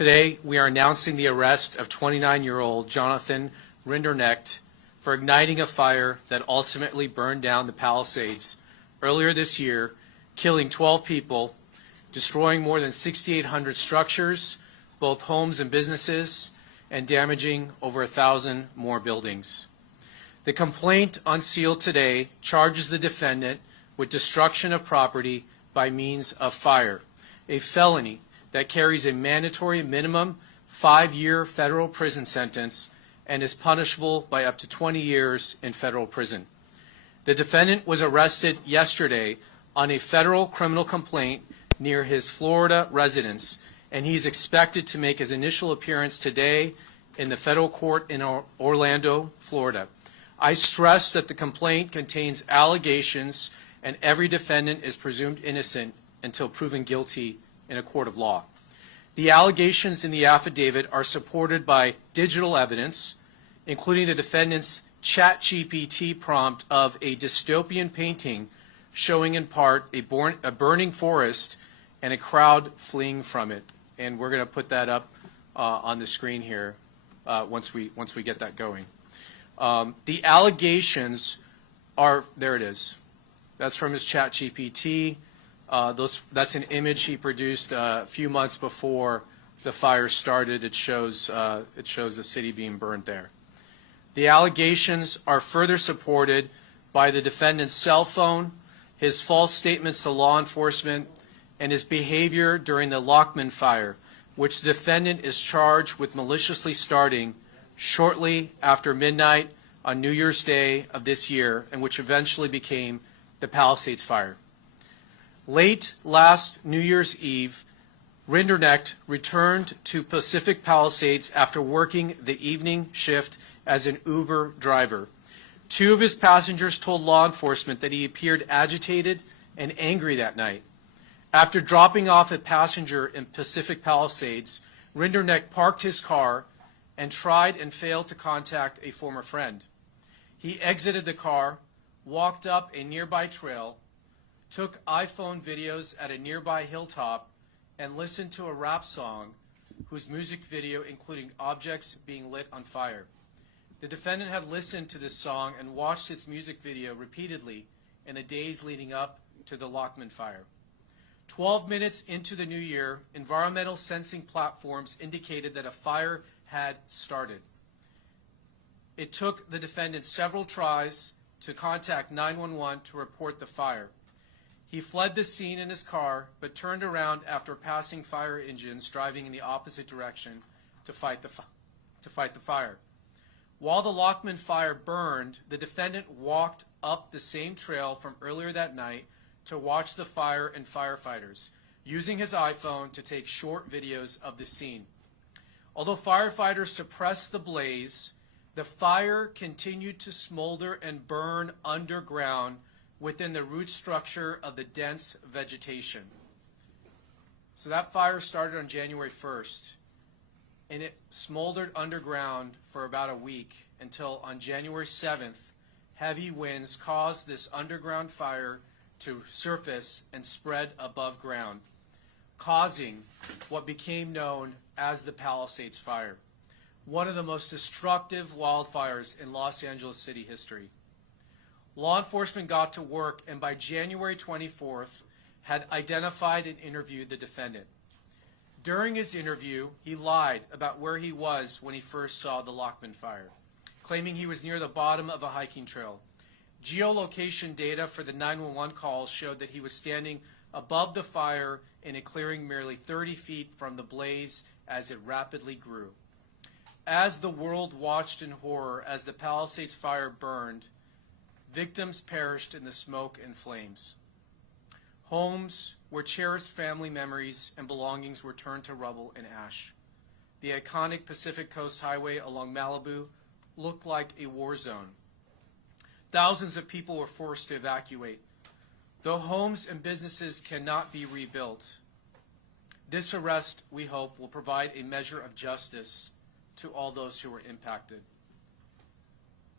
Today, we are announcing the arrest of 29-year-old Jonathan Rinderknecht for igniting a fire that ultimately burned down the Palisades earlier this year, killing 12 people, destroying more than 6,800 structures, both homes and businesses, and damaging over 1,000 more buildings. The complaint unsealed today charges the defendant with destruction of property by means of fire, a felony that carries a mandatory minimum 5-year federal prison sentence and is punishable by up to 20 years in federal prison. The defendant was arrested yesterday on a federal criminal complaint near his Florida residence, and he's expected to make his initial appearance today in the federal court in Orlando, Florida. I stress that the complaint contains allegations, and every defendant is presumed innocent until proven guilty in a court of law. The allegations in the affidavit are supported by digital evidence, including the defendant's ChatGPT prompt of a dystopian painting showing in part a burning forest and a crowd fleeing from it. And we're going to put that up on the screen here once we get that going. The allegations are, there it is. That's from his ChatGPT. That's an image he produced a few months before the fire started. It shows the city being burned there. The allegations are further supported by the defendant's cell phone, his false statements to law enforcement, and his behavior during the Lockman fire, which the defendant is charged with maliciously starting shortly after midnight on New Year's Day of this year, and which eventually became the Palisades Fire. Late last New Year's Eve, Rinderknecht returned to Pacific Palisades after working the evening shift as an Uber driver. 2 of his passengers told law enforcement that he appeared agitated and angry that night. After dropping off a passenger in Pacific Palisades, Rinderknecht parked his car and tried and failed to contact a former friend. He exited the car, walked up a nearby trail, took iPhone videos at a nearby hilltop, and listened to a rap song whose music video including objects being lit on fire. The defendant had listened to this song and watched its music video repeatedly in the days leading up to the Lockman fire. 12 minutes into the new year, environmental sensing platforms indicated that a fire had started. It took the defendant several tries to contact 911 to report the fire. He fled the scene in his car, but turned around after passing fire engines driving in the opposite direction to fight the fire. While the Lockman fire burned, the defendant walked up the same trail from earlier that night to watch the fire and firefighters, using his iPhone to take short videos of the scene. Although firefighters suppressed the blaze, the fire continued to smolder and burn underground within the root structure of the dense vegetation. So that fire started on January 1st, and it smoldered underground for about a week until on January 7th, heavy winds caused this underground fire to surface and spread above ground, causing what became known as the Palisades Fire, one of the most destructive wildfires in Los Angeles City history. Law enforcement got to work and by January 24th had identified and interviewed the defendant. During his interview, he lied about where he was when he first saw the Lockman fire, claiming he was near the bottom of a hiking trail. Geolocation data for the 911 calls showed that he was standing above the fire in a clearing merely 30 feet from the blaze as it rapidly grew. As the world watched in horror as the Palisades fire burned, victims perished in the smoke and flames. Homes where cherished family memories and belongings were turned to rubble and ash. The iconic Pacific Coast Highway along Malibu looked like a war zone. Thousands of people were forced to evacuate. Though homes and businesses cannot be rebuilt, this arrest, we hope, will provide a measure of justice to all those who were impacted.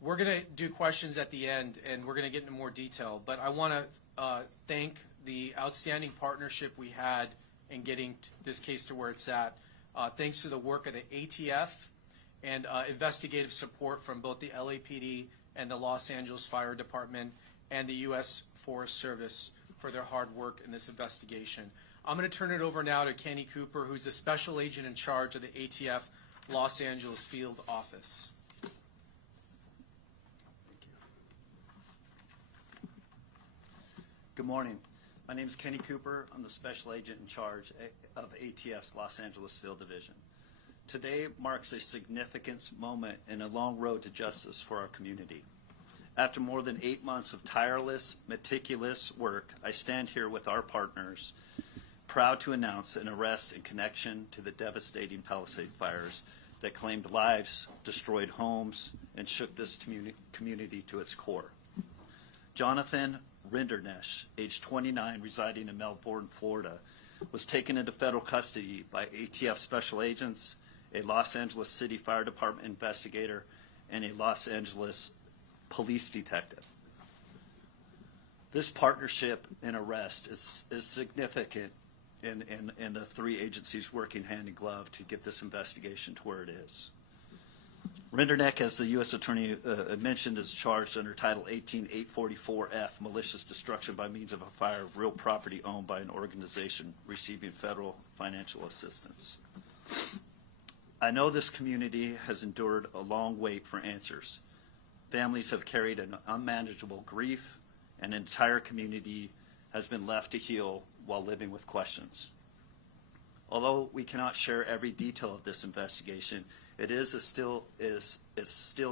We're going to do questions at the end, and we're going to get into more detail, but I want to thank the outstanding partnership we had in getting this case to where it's at thanks to the work of the ATF and investigative support from both the LAPD and the Los Angeles Fire Department and the U.S. Forest Service for their hard work in this investigation. I'm going to turn it over now to Kenny Cooper, who's the special agent in charge of the ATF Los Angeles Field Office. Thank you. Good morning. My name is Kenny Cooper. I'm the special agent in charge of ATF's Los Angeles Field Division. Today marks a significant moment in a long road to justice for our community. After more than 8 months of tireless, meticulous work, I stand here with our partners, proud to announce an arrest in connection to the devastating Palisades fires that claimed lives, destroyed homes, and shook this community to its core. Jonathan Rinderknecht, age 29, residing in Melbourne, Florida, was taken into federal custody by ATF special agents, a Los Angeles City Fire Department investigator, and a Los Angeles police detective. This partnership and arrest is significant in the three agencies working hand in glove to get this investigation to where it is. Rinderknecht, as the U.S. Attorney mentioned, is charged under Title 18-844F, malicious destruction by means of a fire of real property owned by an organization receiving federal financial assistance. I know this community has endured a long wait for answers. Families have carried an unmanageable grief, and an entire community has been left to heal while living with questions. Although we cannot share every detail of this investigation, it is still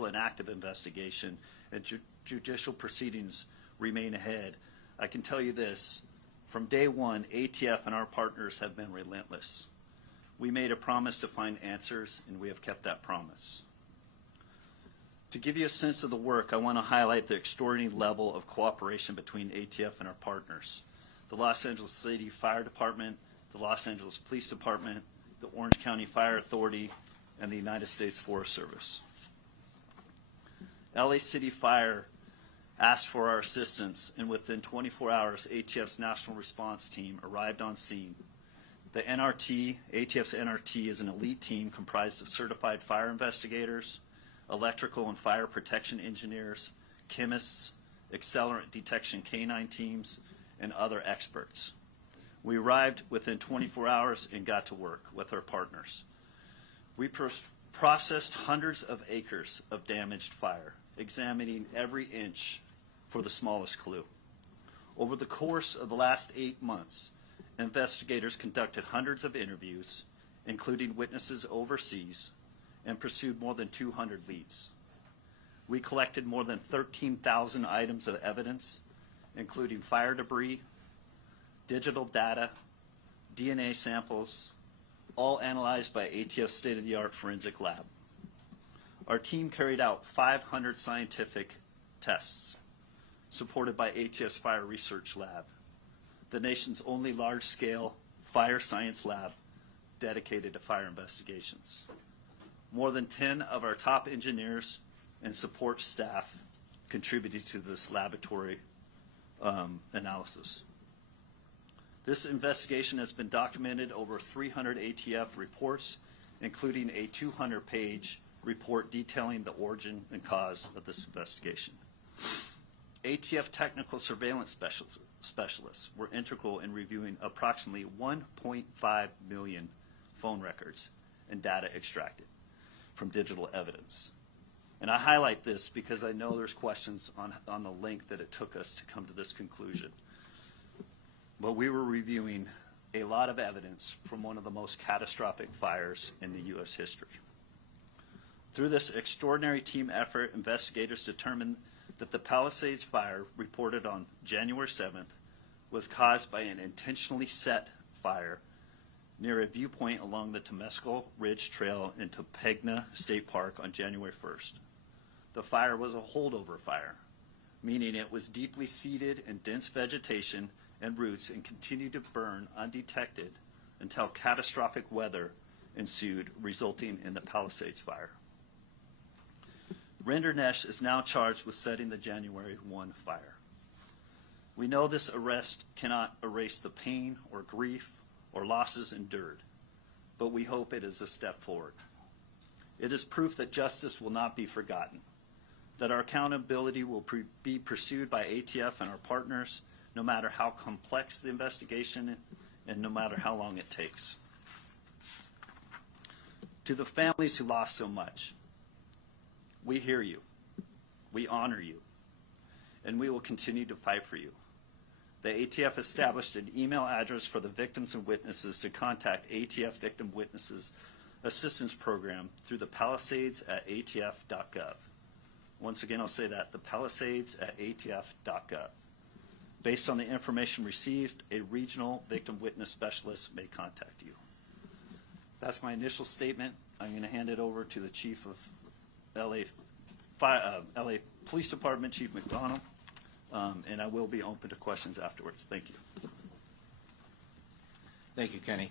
an active investigation, and judicial proceedings remain ahead. I can tell you this: from day one, ATF and our partners have been relentless. We made a promise to find answers, and we have kept that promise. To give you a sense of the work, I want to highlight the extraordinary level of cooperation between ATF and our partners: the Los Angeles City Fire Department, the Los Angeles Police Department, the Orange County Fire Authority, and the United States Forest Service. LA City Fire asked for our assistance, and within 24 hours, ATF's National Response Team arrived on scene. The NRT, ATF's NRT, is an elite team comprised of certified fire investigators, electrical and fire protection engineers, chemists, accelerant detection canine teams, and other experts. We arrived within 24 hours and got to work with our partners. We processed hundreds of acres of damaged fire, examining every inch for the smallest clue. Over the course of the last 8 months, investigators conducted hundreds of interviews, including witnesses overseas, and pursued more than 200 leads. We collected more than 13,000 items of evidence, including fire debris, digital data, DNA samples, all analyzed by ATF's state-of-the-art forensic lab. Our team carried out 500 scientific tests, supported by ATF's Fire Research Lab, the nation's only large-scale fire science lab dedicated to fire investigations. More than 10 of our top engineers and support staff contributed to this laboratory analysis. This investigation has been documented over 300 ATF reports, including a 200-page report detailing the origin and cause of this investigation. ATF technical surveillance specialists were integral in reviewing approximately 1.5 million phone records and data extracted from digital evidence. And I highlight this because I know there's questions on the length that it took us to come to this conclusion. But we were reviewing a lot of evidence from one of the most catastrophic fires in the U.S. history. Through this extraordinary team effort, investigators determined that the Palisades Fire, reported on January 7th, was caused by an intentionally set fire near a viewpoint along the Temescal Ridge Trail in Topanga State Park on January 1st. The fire was a holdover fire, meaning it was deeply seated in dense vegetation and roots and continued to burn undetected until catastrophic weather ensued, resulting in the Palisades Fire. Rinderknecht is now charged with setting the January 1 fire. We know this arrest cannot erase the pain or grief or losses endured. but we hope it is a step forward. It is proof that justice will not be forgotten, that our accountability will be pursued by ATF and our partners, no matter how complex the investigation and no matter how long it takes. To the families who lost so much, we hear you, we honor you, and we will continue to fight for you. The ATF established an email address for the victims and witnesses to contact ATF Victim Witnesses Assistance Program through the Palisades at atf.gov. Once again, I'll say that, the Palisades at atf.gov. Based on the information received, a regional victim witness specialist may contact you. That's my initial statement. I'm going to hand it over to the Chief of LA Police Department, Chief McDonald, and I will be open to questions afterwards. Thank you. Thank you, Kenny.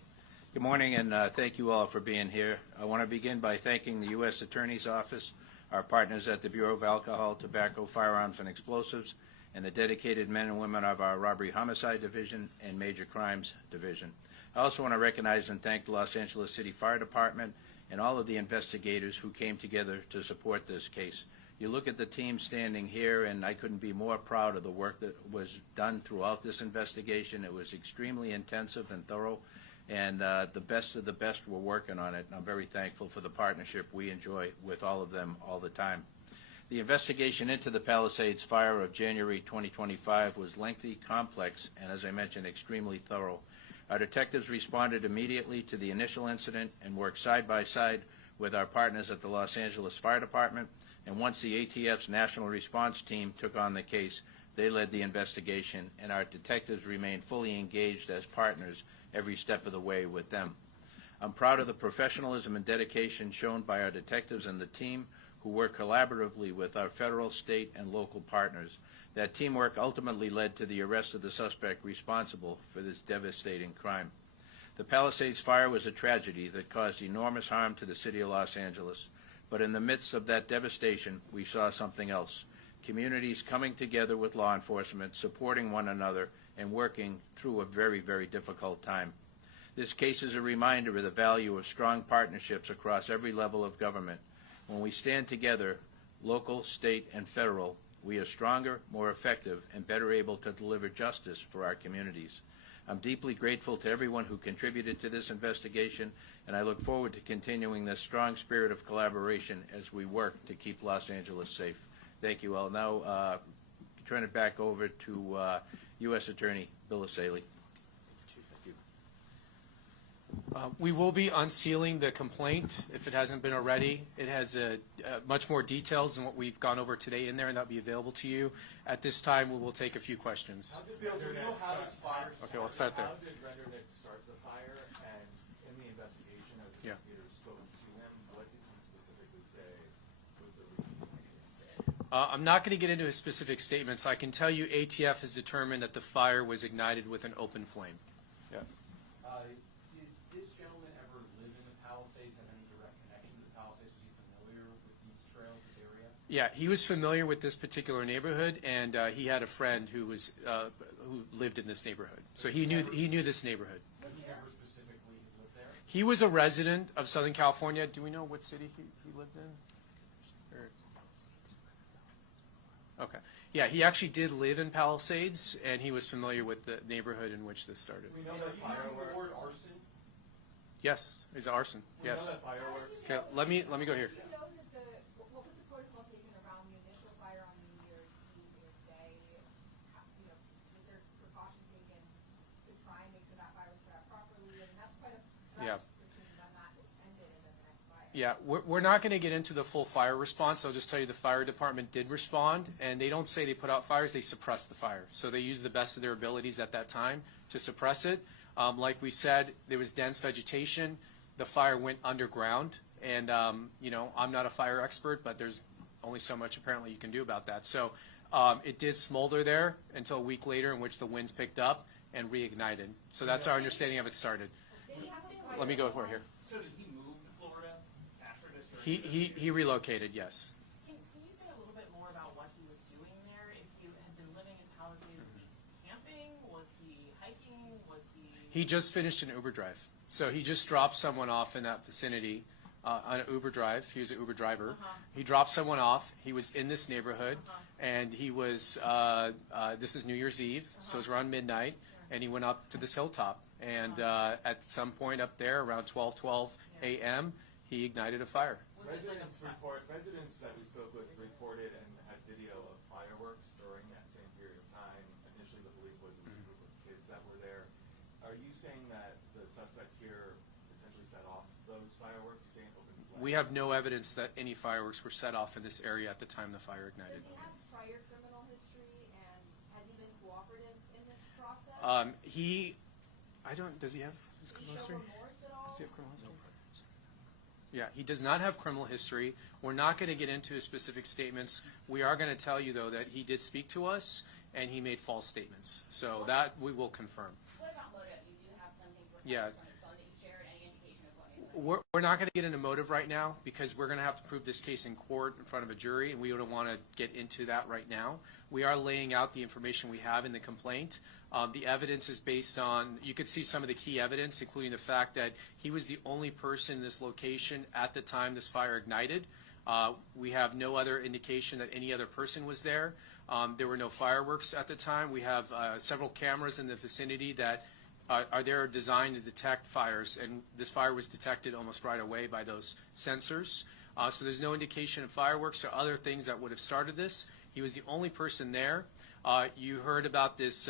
Good morning, and thank you all for being here. I want to begin by thanking the U.S. Attorney's Office, our partners at the Bureau of Alcohol, Tobacco, Firearms, and Explosives, and the dedicated men and women of our Robbery Homicide Division and Major Crimes Division. I also want to recognize and thank the Los Angeles City Fire Department and all of the investigators who came together to support this case. You look at the team standing here, and I couldn't be more proud of the work that was done throughout this investigation. It was extremely intensive and thorough, and the best of the best were working on it. And I'm very thankful for the partnership we enjoy with all of them all the time. The investigation into the Palisades Fire of January 2025 was lengthy, complex, and as I mentioned, extremely thorough. Our detectives responded immediately to the initial incident and worked side by side with our partners at the Los Angeles Fire Department, and once the ATF's National Response Team took on the case, they led the investigation, and our detectives remained fully engaged as partners every step of the way with them. I'm proud of the professionalism and dedication shown by our detectives and the team who work collaboratively with our federal, state, and local partners. That teamwork ultimately led to the arrest of the suspect responsible for this devastating crime. The Palisades Fire was a tragedy that caused enormous harm to the city of Los Angeles, but in the midst of that devastation, we saw something else. Communities coming together with law enforcement, supporting one another, and working through a very, very difficult time. This case is a reminder of the value of strong partnerships across every level of government. When we stand together, local, state, and federal, we are stronger, more effective, and better able to deliver justice for our communities. I'm deeply grateful to everyone who contributed to this investigation, and I look forward to continuing this strong spirit of collaboration as we work to keep Los Angeles safe. Thank you. I'll now turn it back over to U.S. Attorney Bill Essayli. We will be unsealing the complaint if it hasn't been already. It has much more details than what we've gone over today in there, and that'll be available to you. At this time, we will take a few questions. Bill, do you know how this fire started? Okay, we'll start there. How did Rinderknecht start the fire? And in the investigation, as investigators spoke to him, what did he specifically say was the reason? I'm not going to get into his specific statements. I can tell you ATF has determined that the fire was ignited with an open flame. Yeah. Did this gentleman ever live in the Palisades, have any direct connection to the Palisades? Was he familiar with these trails, this area? Yeah, he was familiar with this particular neighborhood, and he had a friend who lived in this neighborhood. So he knew this neighborhood. But he never specifically lived there? He was a resident of Southern California. Do we know what city he lived in? Okay. Yeah, he actually did live in Palisades, and he was familiar with the neighborhood in which this started. We know that firework. The word arson? Yes, it's arson. We Yes. know that fireworks. Okay, let me go here. What was the protocol taken around the initial fire on New Year's Eve, New Year's Day? Was there precaution taken to try and make sure that fire was put out properly? And that's quite a Yeah. between when that ended and then the next fire. Yeah, we're not going to get into the full fire response. I'll just tell you the fire department did respond, and they don't say they put out fires, they suppress the fire. So they use the best of their abilities at that time to suppress it. Like we said, there was dense vegetation. The fire went underground, and I'm not a fire expert, but there's only so much apparently you can do about that. So it did smolder there until a week later, in which the winds picked up and reignited. So that's our understanding of it started. Let me go for it here. So did he move to Florida after this? He relocated, yes. Can you say a little bit more about what he was doing there? If you had been living in Palisades, was he camping? Was he hiking? Was he... He just finished an Uber drive. So he just dropped someone off in that vicinity on an Uber drive. He was an Uber driver. He dropped someone off. He was in this neighborhood, and he was, this is New Year's Eve, so it was around midnight, and he went up to this hilltop. And at some point up there, around 12 a.m., he ignited a fire. Residents that we spoke with reported and had video of fireworks during that same period of time. Initially, the belief was it was a group of kids that were there. Are you saying that the suspect here potentially set off those fireworks? You're saying open flame? We have no evidence that any fireworks were set off in this area at the time the fire ignited. Does he have prior criminal history, and has he been cooperative in this process? Does he have his Did he criminal show history? remorse at all? Does he have criminal history? Yeah, he does not have criminal history. We're not going to get into his specific statements. We are going to tell you, though, that he did speak to us, and he made false statements. So that we will confirm. What about motive? You do have something for Yeah. on his phone that you shared. Any indication of motive? We're not going to get into motive right now because we're going to have to prove this case in court in front of a jury, and we don't want to get into that right now. We are laying out the information we have in the complaint. The evidence is based on, you could see some of the key evidence, including the fact that he was the only person in this location at the time this fire ignited. We have no other indication that any other person was there. There were no fireworks at the time. We have several cameras in the vicinity that are there designed to detect fires, and this fire was detected almost right away by those sensors. So there's no indication of fireworks or other things that would have started this. He was the only person there. You heard about this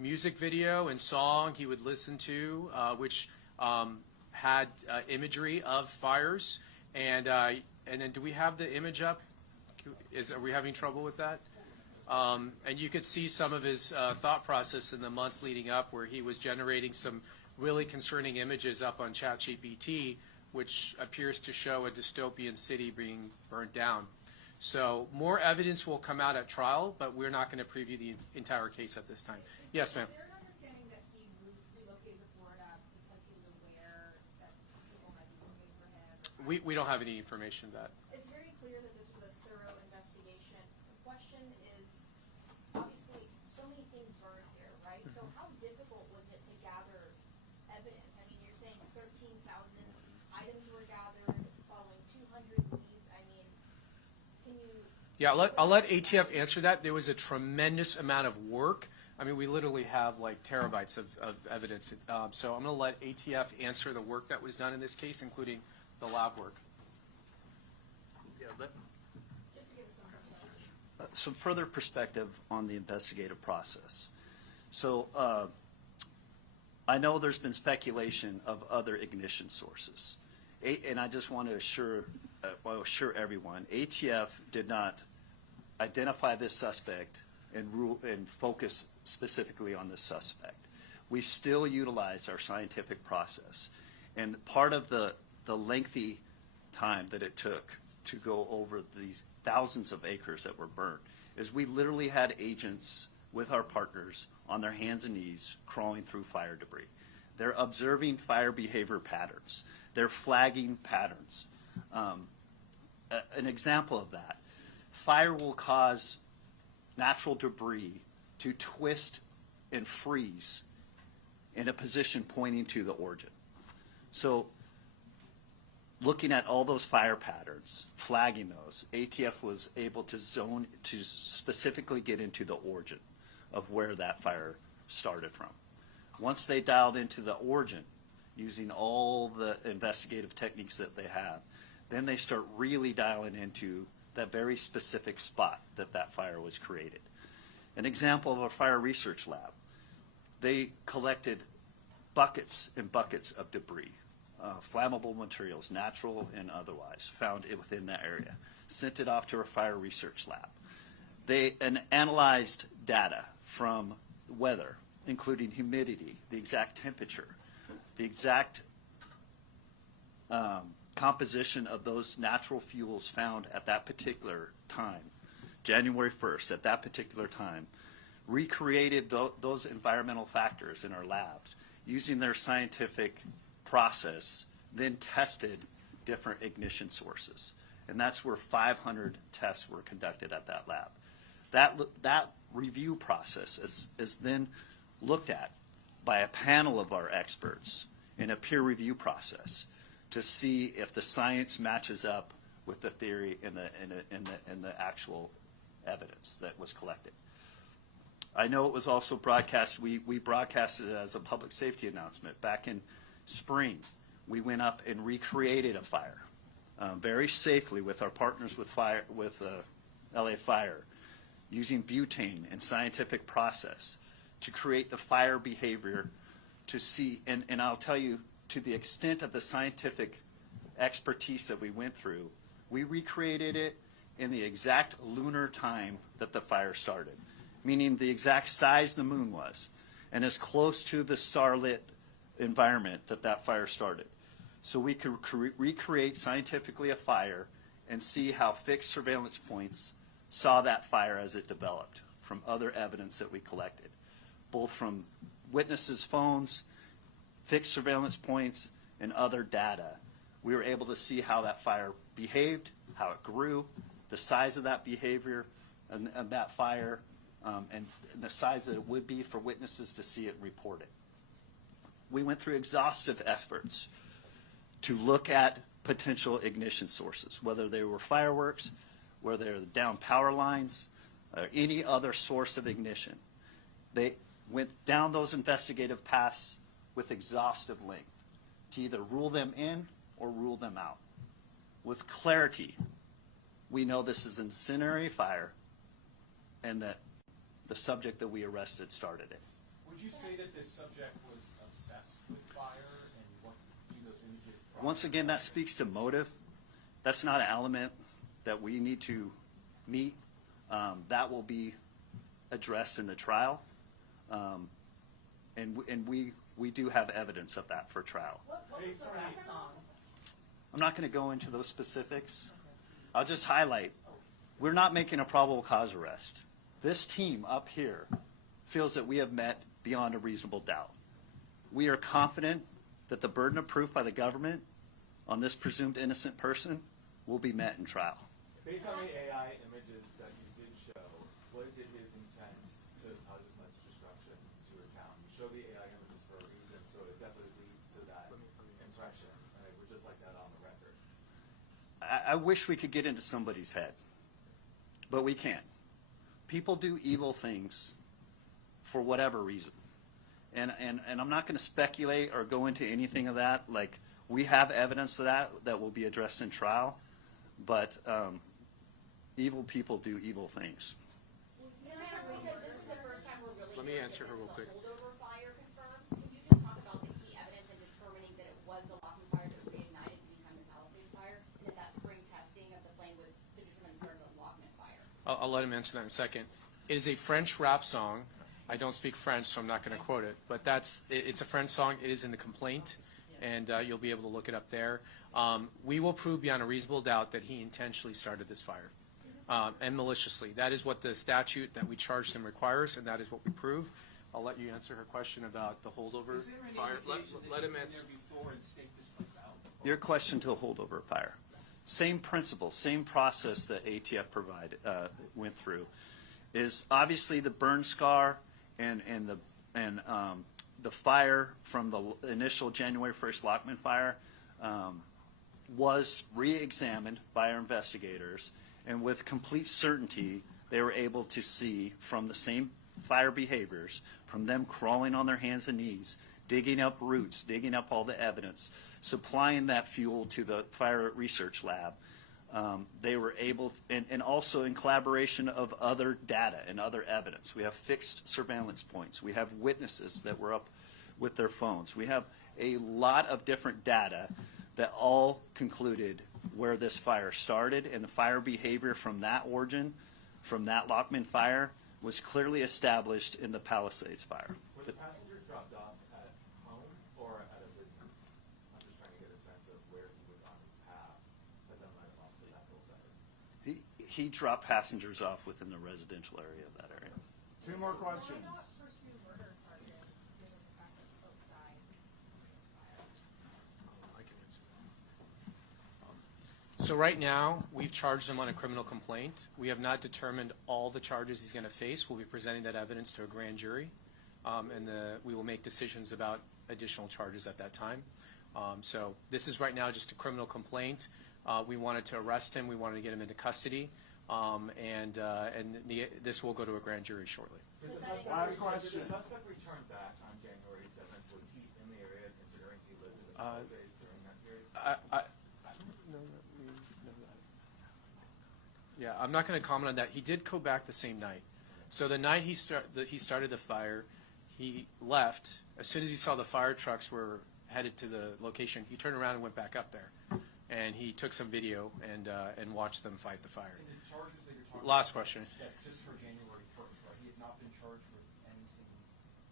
music video and song he would listen to, which had imagery of fires. And then do we have the image up? Are we having trouble with that? And you could see some of his thought process in the months leading up, where he was generating some really concerning images up on ChatGPT, which appears to show a dystopian city being burned down. So more evidence will come out at trial, but we're not going to preview the entire case at this time. Yes, ma'am. Is there an understanding that he relocated to Florida because he was aware that people might be looking for him? We don't have any information of that. It's very clear that this was a thorough investigation. The question is, obviously, so many things burned here, right? So how difficult was it to gather evidence? I mean, you're saying 13,000 items were gathered following 200 leads. I mean, can you... Yeah, I'll let ATF answer that. There was a tremendous amount of work. I mean, we literally have like terabytes of evidence. So I'm going to let ATF answer the work that was done in this case, including the lab work. Just to give us some perspective. Some further perspective on the investigative process. So I know there's been speculation of other ignition sources. And I just want to assure everyone, ATF did not identify this suspect and focus specifically on this suspect. We still utilize our scientific process. And part of the lengthy time that it took to go over the thousands of acres that were burned is we literally had agents with our partners on their hands and knees crawling through fire debris. They're observing fire behavior patterns. They're flagging patterns. An example of that, fire will cause natural debris to twist and freeze in a position pointing to the origin. So looking at all those fire patterns, flagging those, ATF was able to zone, to specifically get into the origin of where that fire started from. Once they dialed into the origin, using all the investigative techniques that they have, then they start really dialing into that very specific spot that fire was created. An example of a fire research lab, they collected buckets and buckets of debris, flammable materials, natural and otherwise, found within that area, sent it off to a fire research lab. They analyzed data from weather, including humidity, the exact temperature, the exact composition of those natural fuels found at that particular time, January 1st, at that particular time, recreated those environmental factors in our labs using their scientific process, then tested different ignition sources. And that's where 500 tests were conducted at that lab. That review process is then looked at by a panel of our experts in a peer review process to see if the science matches up with the theory and the actual evidence that was collected. I know it was also broadcast. We broadcasted it as a public safety announcement back in spring. We went up and recreated a fire very safely with our partners with LA Fire, using butane and scientific process to create the fire behavior to see, and I'll tell you, to the extent of the scientific expertise that we went through, we recreated it in the exact lunar time that the fire started, meaning the exact size the moon was, and as close to the starlit environment that fire started. So we could recreate scientifically a fire and see how fixed surveillance points saw that fire as it developed from other evidence that we collected, both from witnesses' phones, fixed surveillance points, and other data. We were able to see how that fire behaved, how it grew, the size of that behavior and that fire, and the size that it would be for witnesses to see it reported. We went through exhaustive efforts to look at potential ignition sources, whether they were fireworks, whether they were down power lines, or any other source of ignition. They went down those investigative paths with exhaustive length to either rule them in or rule them out. With clarity, we know this is an incendiary fire and that the subject that we arrested started it. Would you say that this subject was obsessed with fire and wanted to do those images? Once again, that speaks to motive. That's not an element that we need to meet. That will be addressed in the trial. And we do have evidence of that for trial. What was the rap song? I'm not going to go into those specifics. I'll just highlight, we're not making a probable cause arrest. This team up here feels that we have met beyond a reasonable doubt. We are confident that the burden of proof by the government on this presumed innocent person will be met in trial. Based on the AI images that you did show, was it his intent to cause as much destruction to a town? You show the AI images for a reason, so it definitely leads to that impression. Right? We're just like that on the record. I wish we could get into somebody's head, but we can't. People do evil things for whatever reason. And I'm not going to speculate or go into anything of that. Like, we have evidence of that will be addressed in trial, but evil people do evil things. Let me answer her real quick. Holdover fire confirmed. Can you just talk about the key evidence in determining that it was the Lockman fire that reignited to become the Palisades fire, and that spring testing of the flame was to determine the start of the Lockman fire? I'll let him answer that in a second. It is a French rap song. I don't speak French, so I'm not going to quote it. But it's a French song. It is in the complaint, and you'll be able to look it up there. We will prove beyond a reasonable doubt that he intentionally started this fire, and maliciously. That is what the statute that we charged him requires, and that is what we prove. I'll let you answer her question about the holdover fire. Let him answer. Your question to a holdover fire. Same principle, same process that ATF went through, is obviously the burn scar and the fire from the initial January 1st Lockman fire was re-examined by our investigators, and with complete certainty they were able to see from the same fire behaviors, from them crawling on their hands and knees, digging up roots, digging up all the evidence, supplying that fuel to the fire research lab. They were able, and also in collaboration of other data and other evidence. We have fixed surveillance points. We have witnesses that were up with their phones. We have a lot of different data that all concluded where this fire started, and the fire behavior from that origin, from that Lockman fire, was clearly established in the Palisades fire. Were the passengers dropped off at home or at a business? I'm just trying to get a sense of where he was on his path that then led him off to that hillside. He dropped passengers off within the residential area of that area. Two more questions. Why not pursue murder charges given the fact that both died in the fire? I can answer that. So right now, we've charged him on a criminal complaint. We have not determined all the charges he's going to face. We'll be presenting that evidence to a grand jury, and we will make decisions about additional charges at that time. So this is right now just a criminal complaint. We wanted to arrest him. We wanted to get him into custody. This will go to a grand jury shortly. Did the suspect return back on January 7th? Was he in the area considering he lived in the Palisades during that period? I don't know that we know that. Yeah, I'm not going to comment on that. He did go back the same night. So the night he started the fire, he left. As soon as he saw the fire trucks were headed to the location, he turned around and went back up there. And he took some video and watched them fight the fire. And the charges that you're talking Last about, question. that's just for January 1st, right? He has not been charged with anything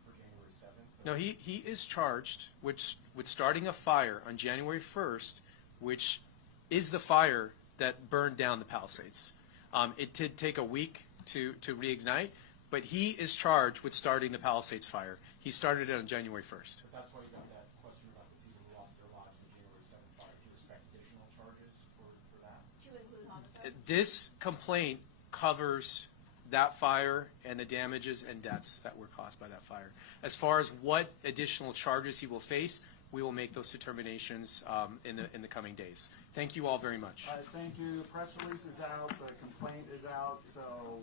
for January 7th? No, he is charged with starting a fire on January 1st, which is the fire that burned down the Palisades. It did take a week to reignite, but he is charged with starting the Palisades fire. He started it on January 1st. But that's why you got that question about the people who lost their lives in the January 7th fire. Do you expect additional charges for that? To include homicide? This complaint covers that fire and the damages and deaths that were caused by that fire. As far as what additional charges he will face, we will make those determinations in the coming days. Thank you all very much. All right, thank you. The press release is out, the complaint is out, so,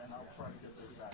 and I'll try to get this back.